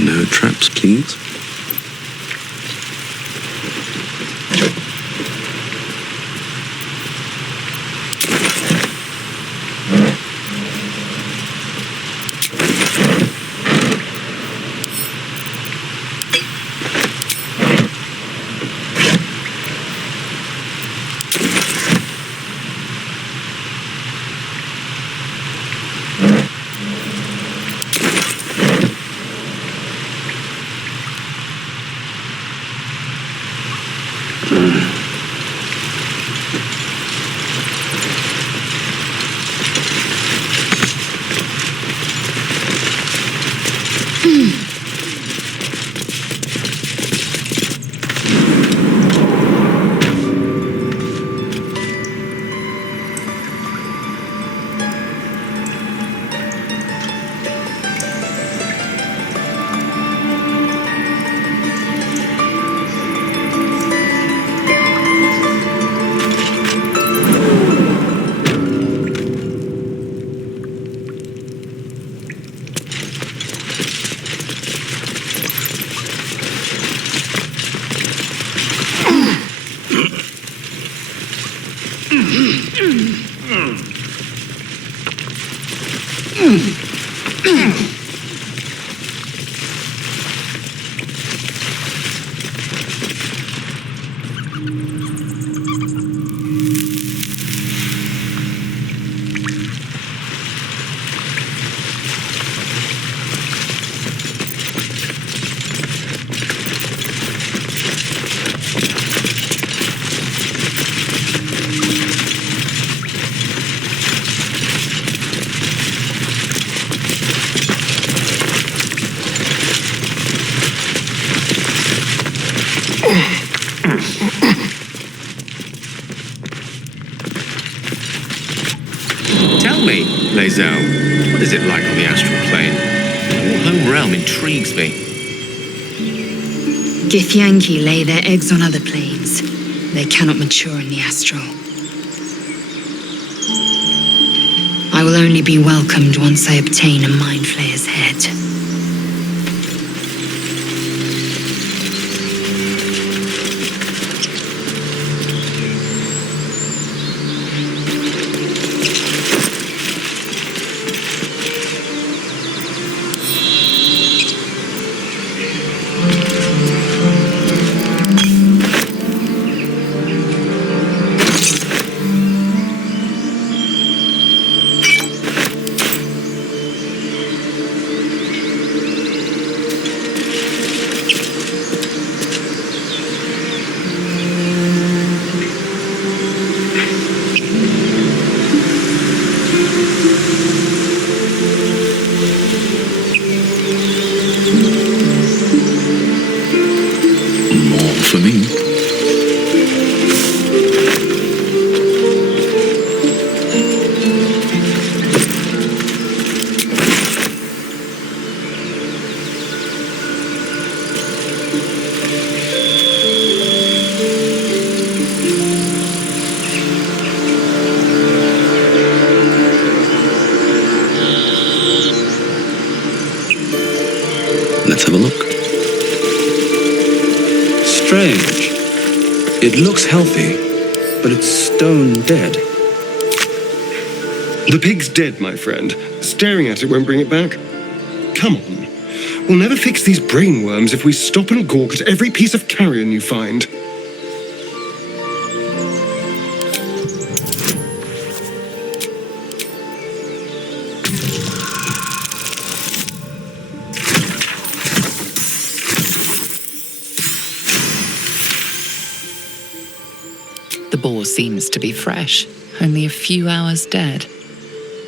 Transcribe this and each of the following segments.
No traps, please. Tell me, Lae'zel, what is it like on the astral plane? Your home realm intrigues me. Githyanki lay their eggs on other planes. They cannot mature in the astral. I will only be welcomed once I obtain a Mind Flayer's head. For me. Let's have a look. Strange. It looks healthy, but it's stone dead. The pig's dead, my friend. Staring at it won't bring it back. Come on. We'll never fix these brain worms if we stop and gawk at every piece of carrion you find. The boar seems to be fresh, only a few hours dead.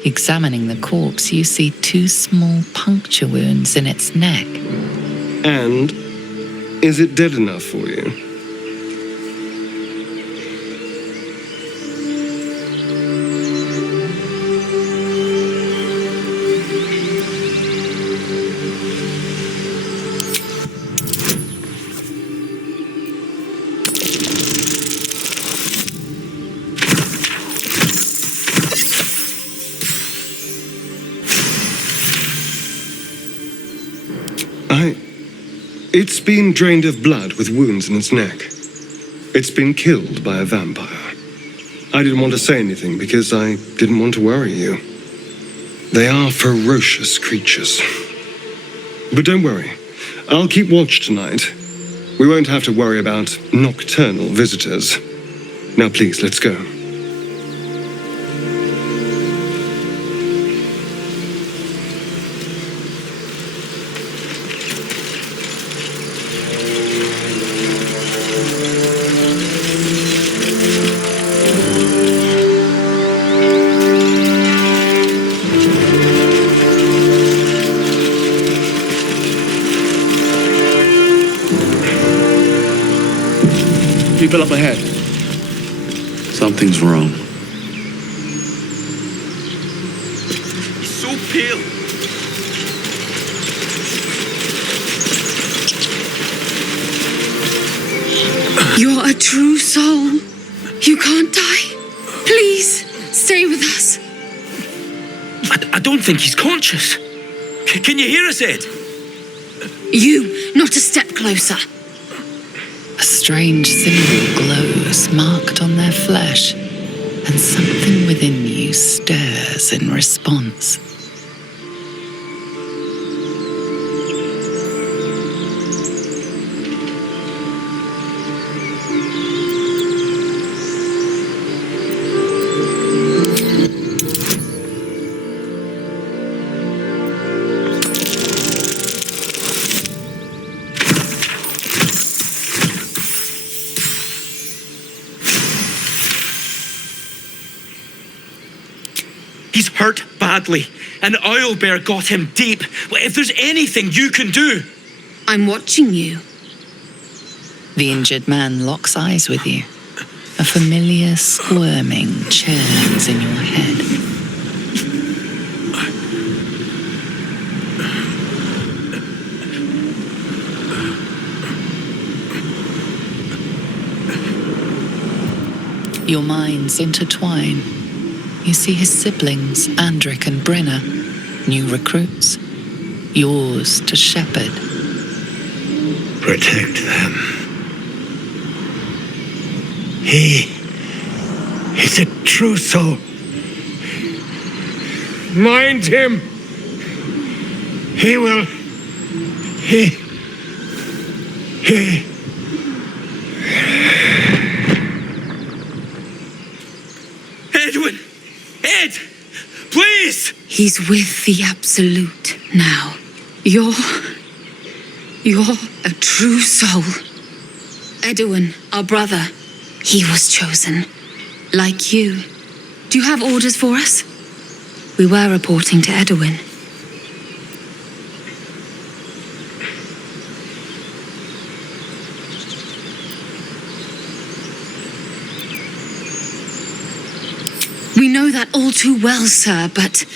Examining the corpse, you see 2 small puncture wounds in its neck. And is it dead enough for you? It's been drained of blood with wounds in its neck. It's been killed by a vampire. I didn't want to say anything because I didn't want to worry you. They are ferocious creatures. But don't worry, I'll keep watch tonight. We won't have to worry about nocturnal visitors. Now please, let's go. People up ahead. Something's wrong. He's so pale. You're a true soul. You can't die. Please, stay with us. I don't think he's conscious. Can you hear us, Ed? You, not a step closer. A strange symbol glows marked on their flesh, and something within you stirs in response. He's hurt badly, and Owlbear got him deep. If there's anything you can do... I'm watching you. The injured man locks eyes with you. A familiar squirming churns in your head. Your minds intertwine. You see his siblings, Andric and Brenna, new recruits, yours to shepherd. Protect them. He is a true soul. Mind him. He will. He. Edwin! Ed! Please! He's with the Absolute now. You're a true soul. Edwin, our brother, he was chosen. Like you. Do you have orders for us? We were reporting to Edwin. We know that all too well, sir, but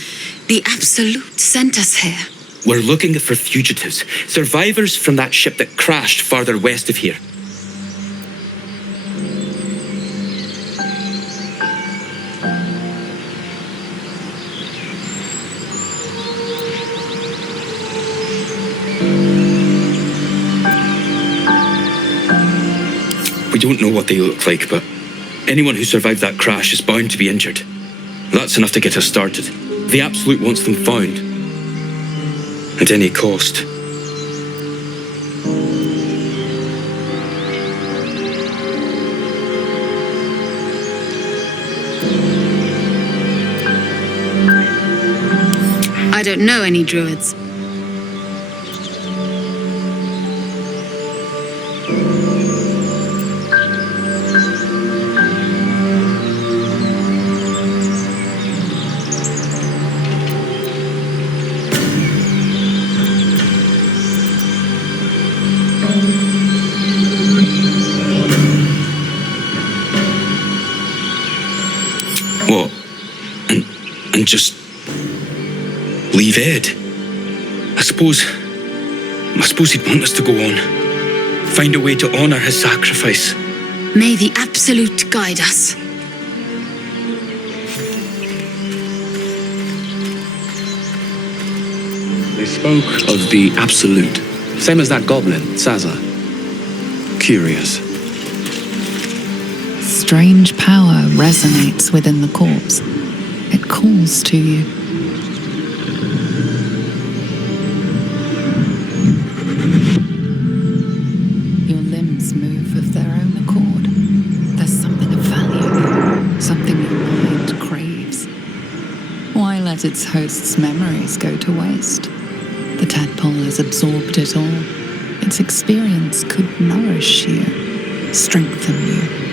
the Absolute sent us here. We're looking for fugitives, survivors from that ship that crashed farther west of here. We don't know what they look like, but anyone who survived that crash is bound to be injured. That's enough to get us started. The Absolute wants them found. At any cost. I don't know any druids. Leave Ed? I suppose he'd want us to go on. Find a way to honor his sacrifice. May the Absolute guide us. They spoke of the Absolute. Same as that goblin, Sazza. Curious. Strange power resonates within the corpse. It calls to you. Your limbs move of their own accord. There's something of value, something your mind craves. Why let its host's memories go to waste? The tadpole has absorbed it all. Its experience could nourish you, strengthen you.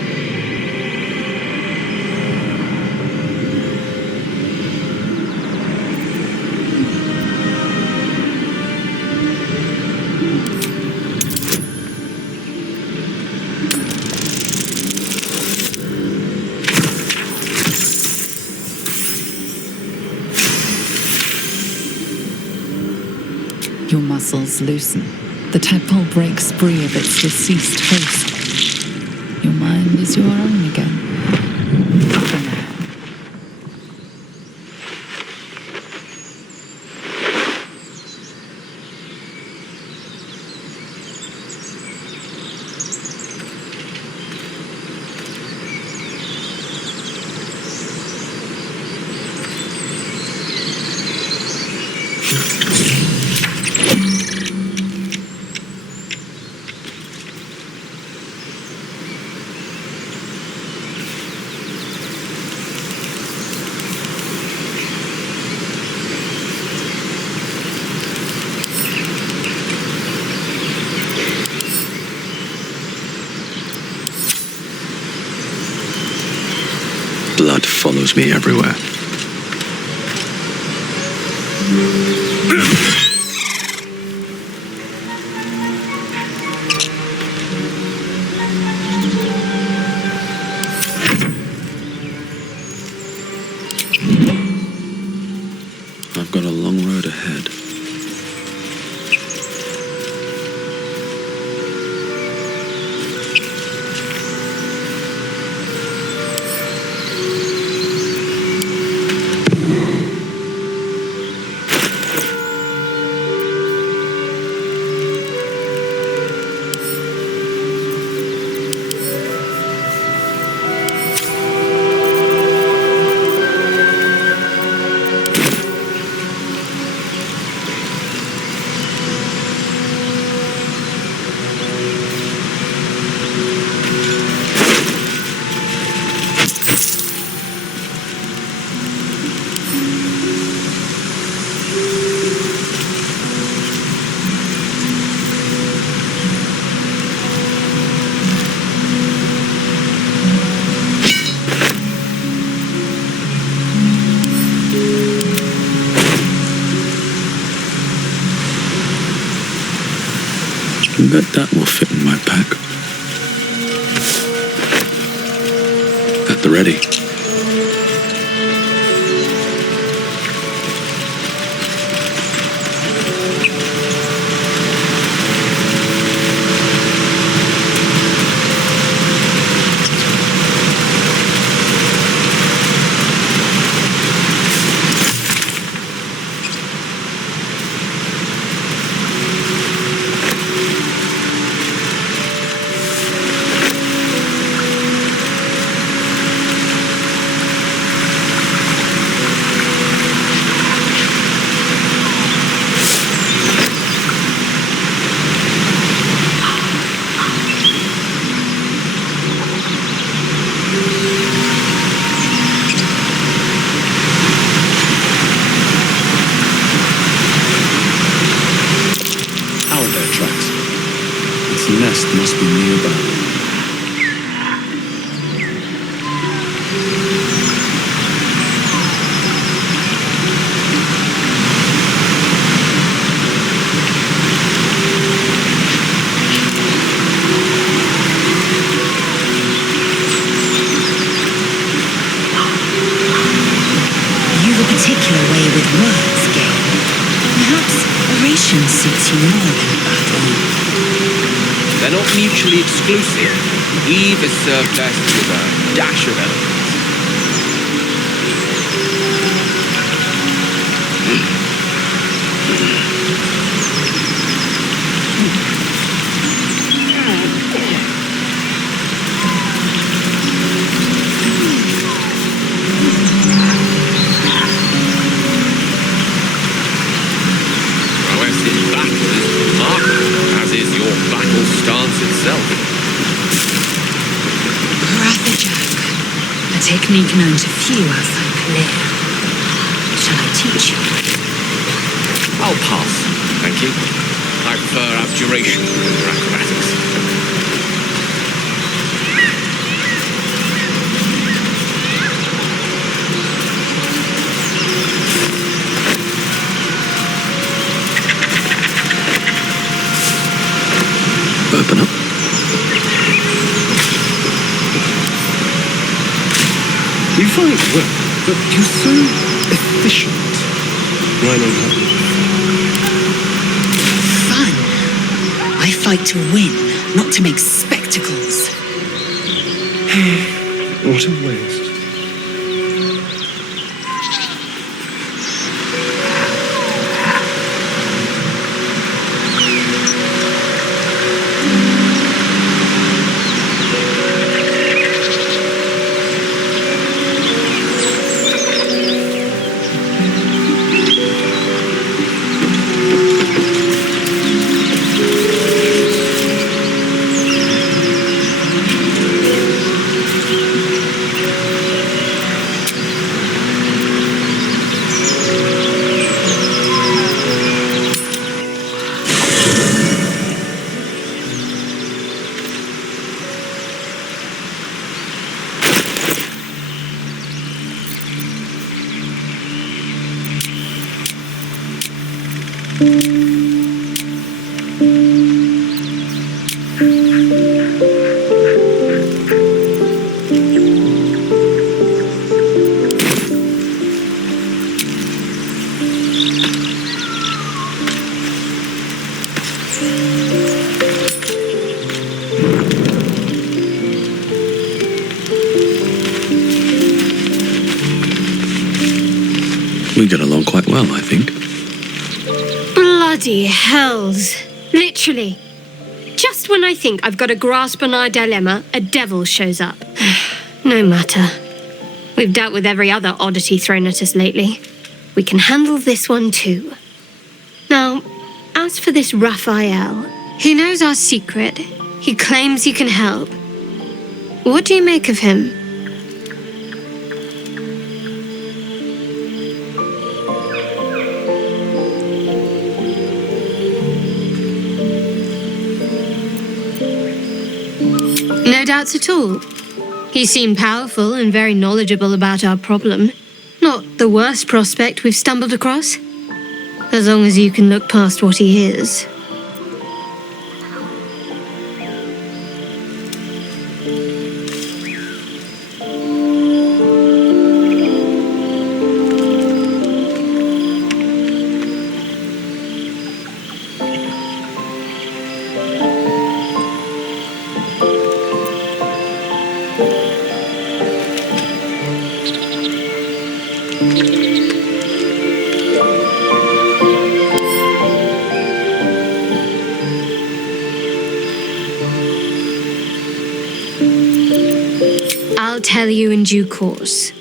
Your muscles loosen. The tadpole breaks free of its deceased host. Your mind is your own again. For now. Blood follows me everywhere. I've got a long road ahead. I bet that will fit in my pack. At the ready. Nest must be nearby. You've a particular way with words, Gabe. They're not mutually exclusive. Eve is served best with a dash of elegance. Prowess in battle is remarkable, as is your battle stance itself. Rathajack, a technique known to few outside Kalea. Shall I teach you? I'll pass, thank you. I prefer abjuration over acrobatics. Open up. You fight well, but you're so efficient. Why not help me? Fun. I fight to win, not to make spectacles. What a waste. We get along quite well, I think. Bloody hells. Literally. Just when I think I've got a grasp on our dilemma, a devil shows up. No matter. We've dealt with every other oddity thrown at us lately. We can handle this one too. Now, as for this Raphael, he knows our secret. He claims he can help. What do you make of him? No doubts at all. He seemed powerful and very knowledgeable about our problem. Not the worst prospect we've stumbled across. As long as you can look past what he is. I'll tell you in due course.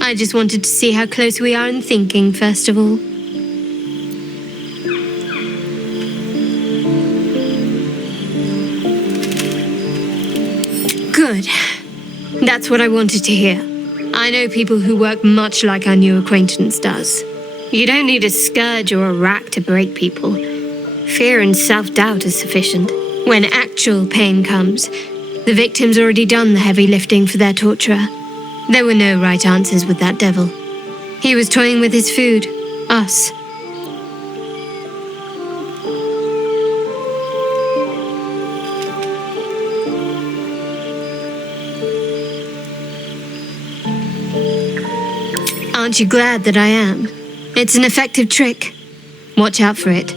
I just wanted to see how close we are in thinking, first of all. Good. That's what I wanted to hear. I know people who work much like our new acquaintance does. You don't need a scourge or a rack to break people. Fear and self-doubt is sufficient. When actual pain comes, the victim's already done the heavy lifting for their torturer. There were no right answers with that devil. He was toying with his food, us. Aren't you glad that I am? It's an effective trick. Watch out for it.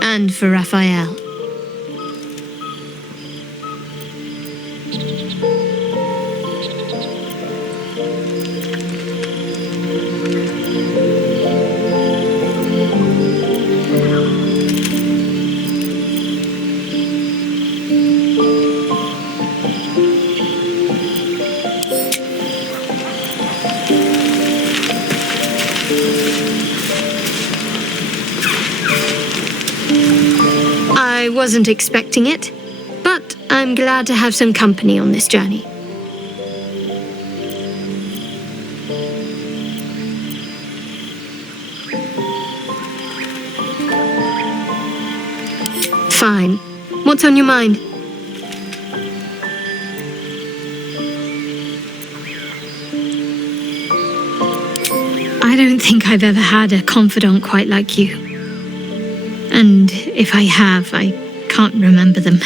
And for Raphael. I wasn't expecting it, but I'm glad to have some company on this journey. Fine. What's on your mind? I don't think I've ever had a confidant quite like you. And if I have, I can't remember them.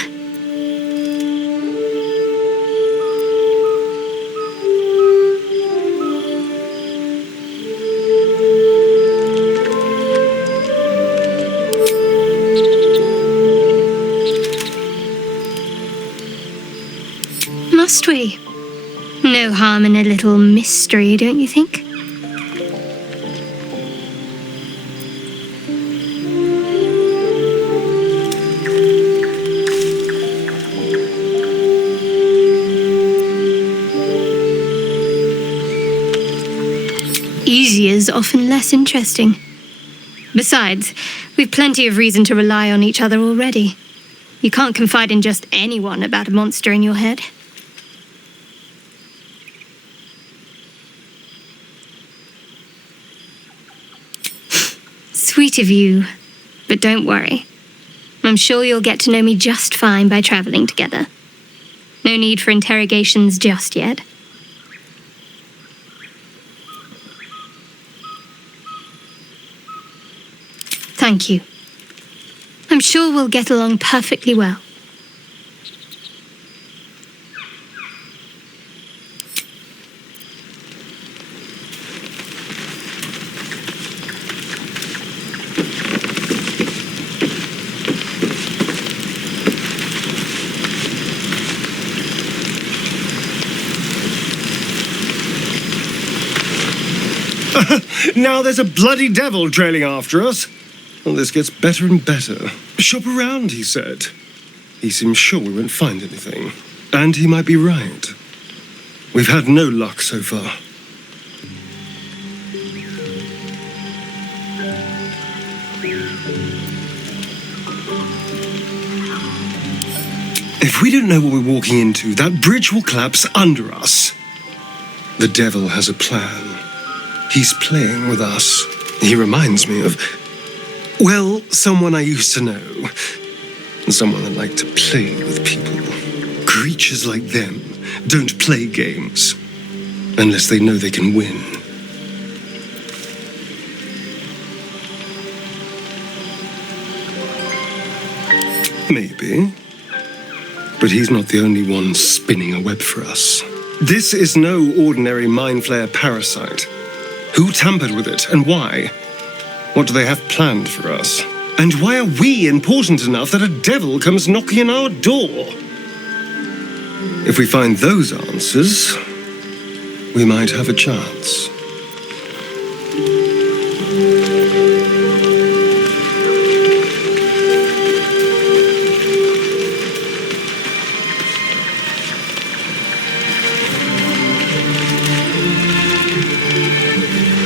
Must we? No harm in a little mystery, don't you think? Easy is often less interesting. Besides, we've plenty of reason to rely on each other already. You can't confide in just anyone about a monster in your head. Sweet of you, but don't worry. I'm sure you'll get to know me just fine by traveling together. No need for interrogations just yet. Thank you. I'm sure we'll get along perfectly well. Now there's a bloody devil trailing after us. Well, this gets better and better. Shop around, he said. He seems sure we won't find anything. And he might be right. We've had no luck so far. If we don't know what we're walking into, that bridge will collapse under us. The devil has a plan. He's playing with us. He reminds me of, well, someone I used to know. Someone that liked to play with people. Creatures like them don't play games unless they know they can win. Maybe. But he's not the only one spinning a web for us. This is no ordinary mind flayer parasite. Who tampered with it, and why? What do they have planned for us? And why are we important enough that a devil comes knocking on our door? If we find those answers, we might have a chance.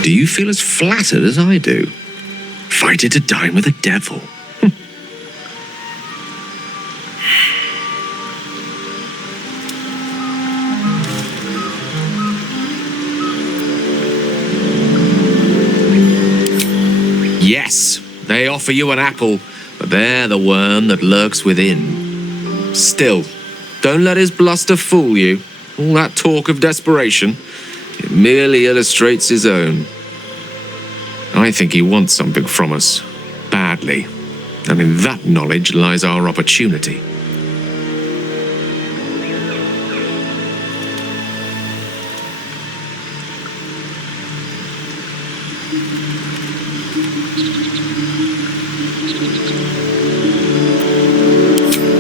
Do you feel as flattered as I do? Invited to dine with a devil. Yes, they offer you an apple, but they're the worm that lurks within. Still, don't let his bluster fool you. All that talk of desperation, it merely illustrates his own. I think he wants something from us, badly, and in that knowledge lies our opportunity.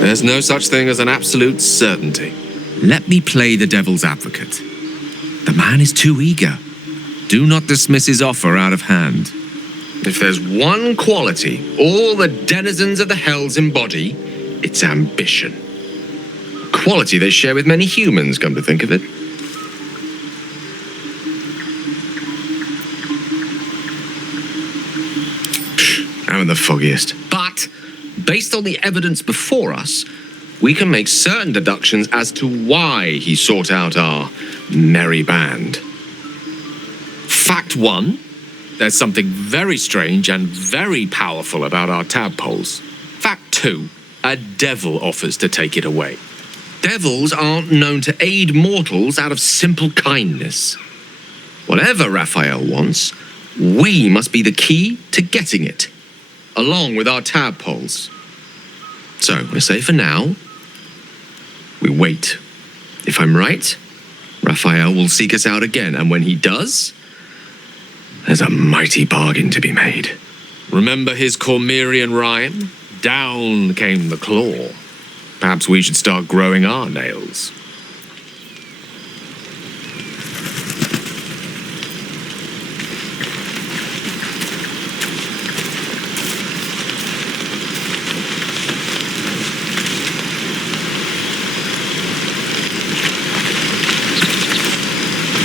There's no such thing as an absolute certainty. Let me play the devil's advocate. The man is too eager. Do not dismiss his offer out of hand. If there's one quality all the denizens of the hells embody, it's ambition. Quality they share with many humans, come to think of it. I'm the foggiest. But, based on the evidence before us, we can make certain deductions as to why he sought out our merry band. Fact 1, there's something very strange and very powerful about our tadpoles. Fact 2, a devil offers to take it away. Devils aren't known to aid mortals out of simple kindness. Whatever Raphael wants, we must be the key to getting it, along with our tadpoles. So, I say for now, we wait. If I'm right, Raphael will seek us out again, and when he does, there's a mighty bargain to be made. Remember his Cormyrean rhyme? Down came the claw. Perhaps we should start growing our nails.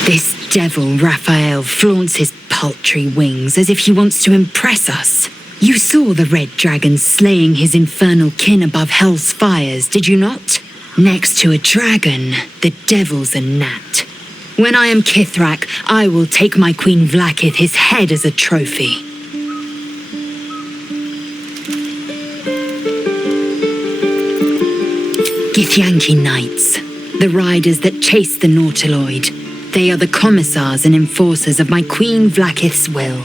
This devil Raphael flaunts his paltry wings as if he wants to impress us. You saw the red dragon slaying his infernal kin above hell's fires, did you not? Next to a dragon, the devil's a gnat. When I am Kithrak, I will take my queen Vlaakith his head as a trophy. Githyanki Knights, the riders that chase the Nautiloid. They are the commissars and enforcers of my queen Vlaakith's will.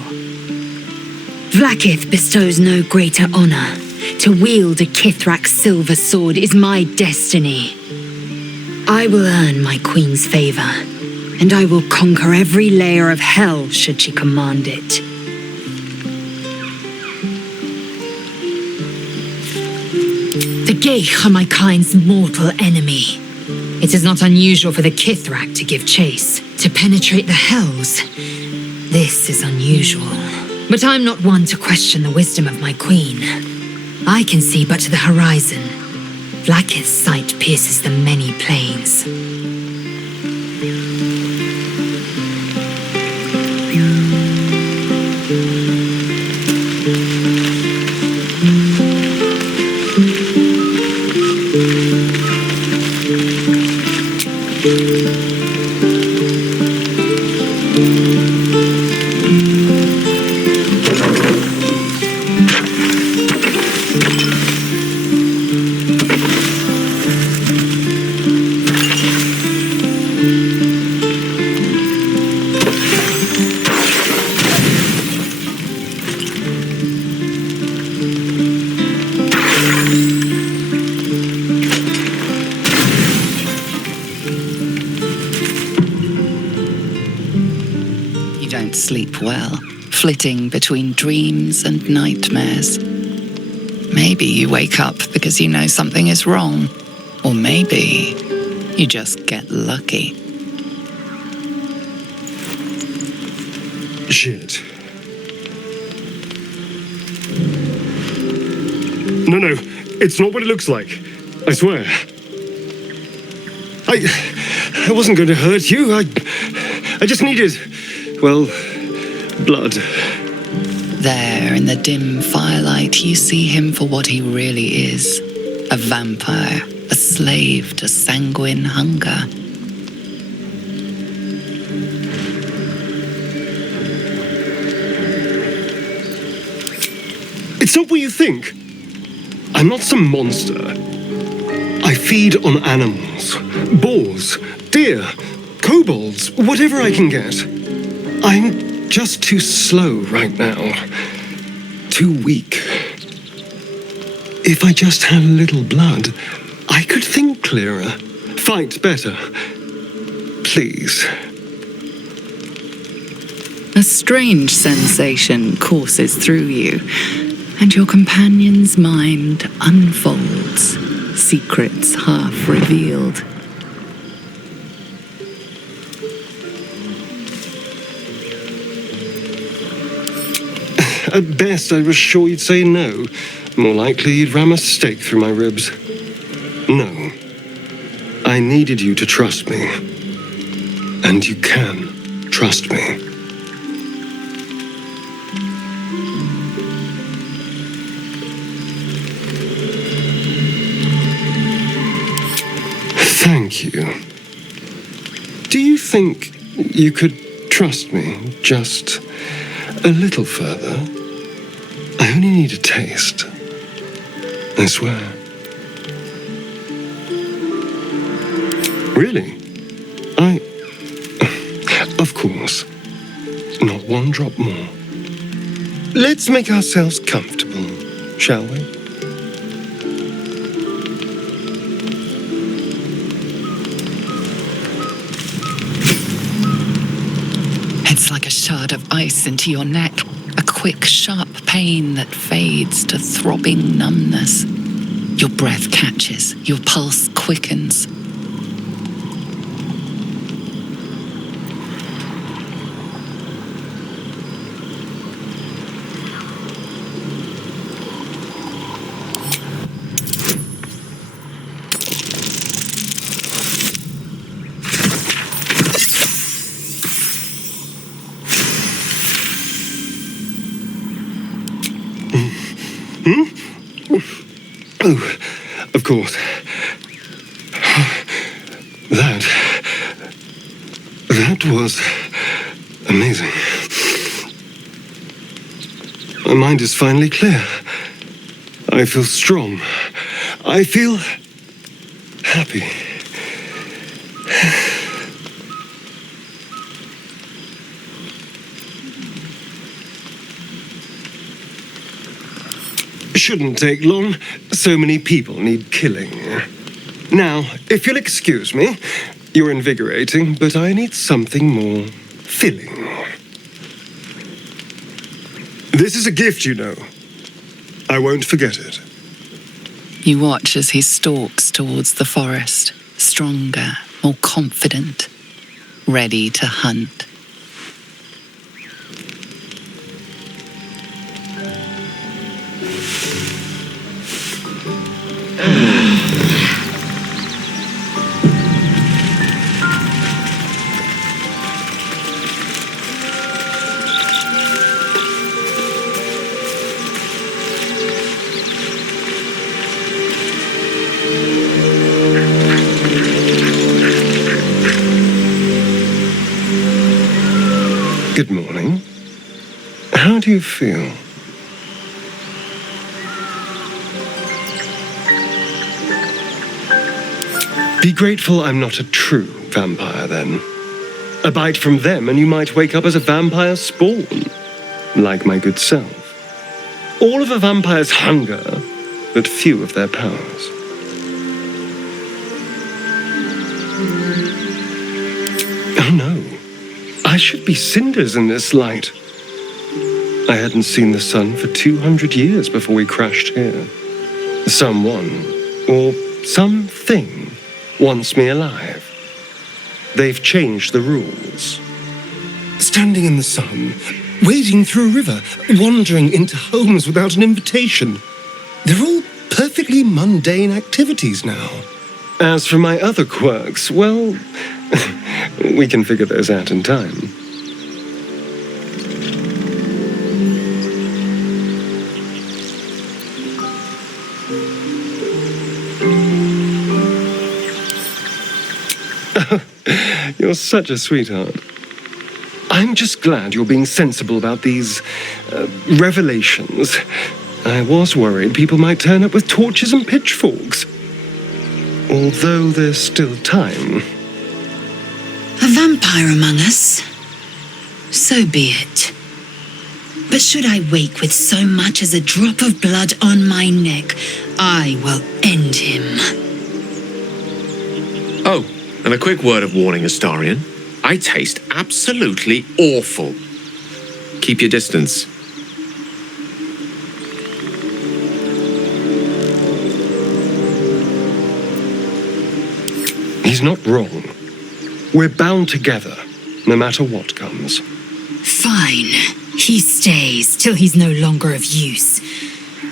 Vlaakith bestows no greater honor. To wield a Kithrak silver sword is my destiny. I will earn my queen's favor, and I will conquer every layer of hell should she command it. The Geich are my kind's mortal enemy. It is not unusual for the Kithrak to give chase, to penetrate the hells. This is unusual. But I'm not one to question the wisdom of my queen. I can see but to the horizon. Vlaakith's sight pierces the many plains. Sleep well, flitting between dreams and nightmares. Maybe you wake up because you know something is wrong, or maybe you just get lucky. Shit. No, it's not what it looks like. I swear. I wasn't going to hurt you. I just needed, well, blood. There, in the dim firelight, you see him for what he really is. A vampire, a slave to sanguine hunger. It's not what you think. I'm not some monster. I feed on animals. Boars, deer, kobolds, whatever I can get. I'm just too slow right now. Too weak. If I just had a little blood, I could think clearer, fight better. Please. A strange sensation courses through you, and your companion's mind unfolds, secrets half revealed. At best, I was sure you'd say no. More likely, you'd ram a stake through my ribs. No. I needed you to trust me. And you can trust me. Thank you. Do you think you could trust me just a little further? I only need a taste. I swear. Really? Of course. Not one drop more. Let's make ourselves comfortable, shall we? It's like a shard of ice into your neck, a quick, sharp pain that fades to throbbing numbness. Your breath catches, your pulse quickens. Oh, of course. That was amazing. My mind is finally clear. I feel strong. I feel happy. Shouldn't take long. So many people need killing. Now, if you'll excuse me, you're invigorating, but I need something more filling. This is a gift, you know. I won't forget it. You watch as he stalks towards the forest, stronger, more confident, ready to hunt. Good morning. How do you feel? Be grateful I'm not a true vampire, then. A bite from them and you might wake up as a vampire spawn, like my good self. All of a vampire's hunger, but few of their powers. Oh no. I should be cinders in this light. I hadn't seen the sun for 200 years before we crashed here. Someone, or something, wants me alive. They've changed the rules. Standing in the sun, wading through a river, wandering into homes without an invitation. They're all perfectly mundane activities now. As for my other quirks, well, we can figure those out in time. You're such a sweetheart. I'm just glad you're being sensible about these revelations. I was worried people might turn up with torches and pitchforks. Although there's still time. A vampire among us? So be it. But should I wake with so much as a drop of blood on my neck, I will end him. Oh, and a quick word of warning, Astarion. I taste absolutely awful. Keep your distance. He's not wrong. We're bound together, no matter what comes. Fine. He stays till he's no longer of use.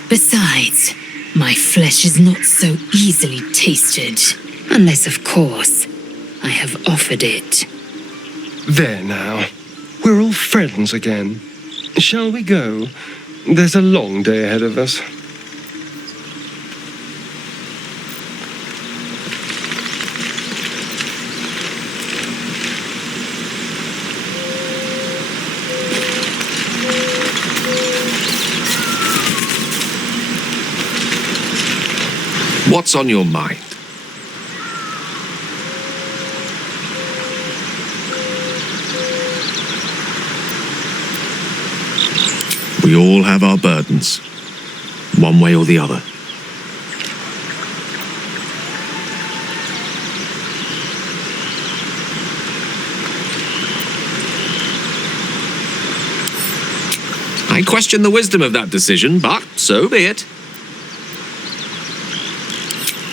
Besides, my flesh is not so easily tasted. Unless, of course, I have offered it. There now. We're all friends again. Shall we go? There's a long day ahead of us. What's on your mind? We all have our burdens, one way or the other. I question the wisdom of that decision, but so be it.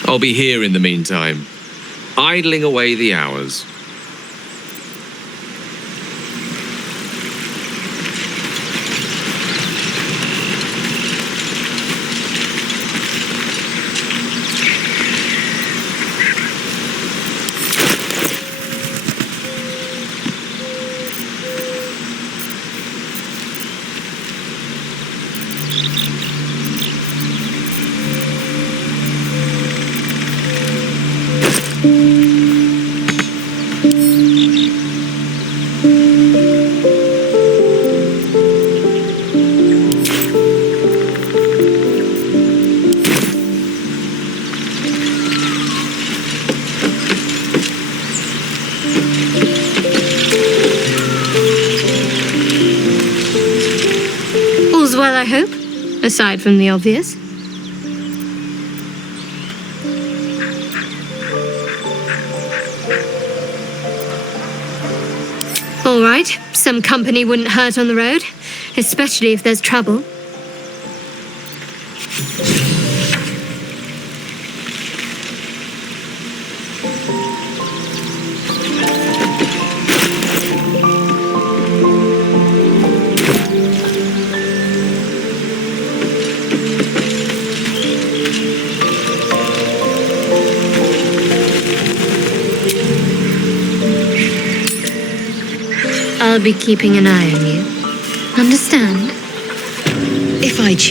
I'll be here in the meantime, idling away the hours. All's well, I hope, aside from the obvious. All right, some company wouldn't hurt on the road, especially if there's trouble. I'll be keeping an eye on you. Understand? If I choose